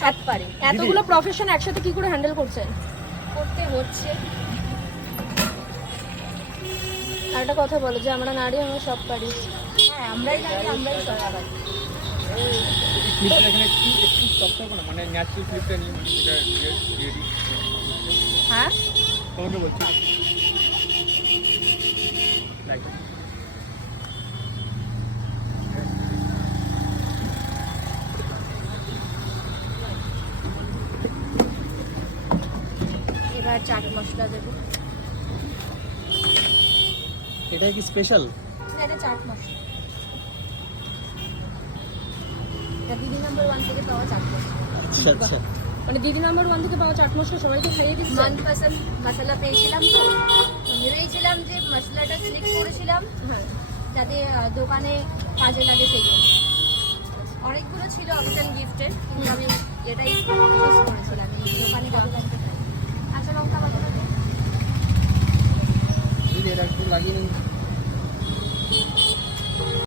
সব পারি। এতগুলো প্রফেশন একসাথে কি করে হ্যান্ডেল করছেন? করতে হচ্ছে। আর একটা কথা বলো যে আমরা নারী, আমরা সব পারি। হ্যাঁ, আমরাই নারী, আমরাই সব পারি। ক্লিপটা এখানে একটু স্টপ করবো না, মানে ন্যাচারাল ক্লিপটা নিয়ে মানে যেটা রেডি। হ্যাঁ, তোমাকে বলছি লাইক এবার চাট মশলা দেবো। এটা কি স্পেশাল? এটা চাট মশলা, এটা দিদি নাম্বার 1 থেকে পাওয়া চাট মশলা। আচ্ছা আচ্ছা। মানে দিদি নাম্বার 1 থেকে পাওয়া চাট মশলা সবাইকে খাইয়ে দিচ্ছেন? মনপসন্দ মশলা পেয়েছিলাম তো ভেবেছিলাম যে মশলাটা সিলেক্ট করেছিলাম হ্যাঁ। যাতে দোকানে কাজে লাগে সেই জন্য। অনেকগুলো ছিল অপশন গিফটের, কিন্তু আমি এটাই চুজ করেছিলাম এই দোকানে কাজে লাগতে পারে। কাঁচা লঙ্কা বাটা দিদি এটা একটু লাগিয়ে নিন।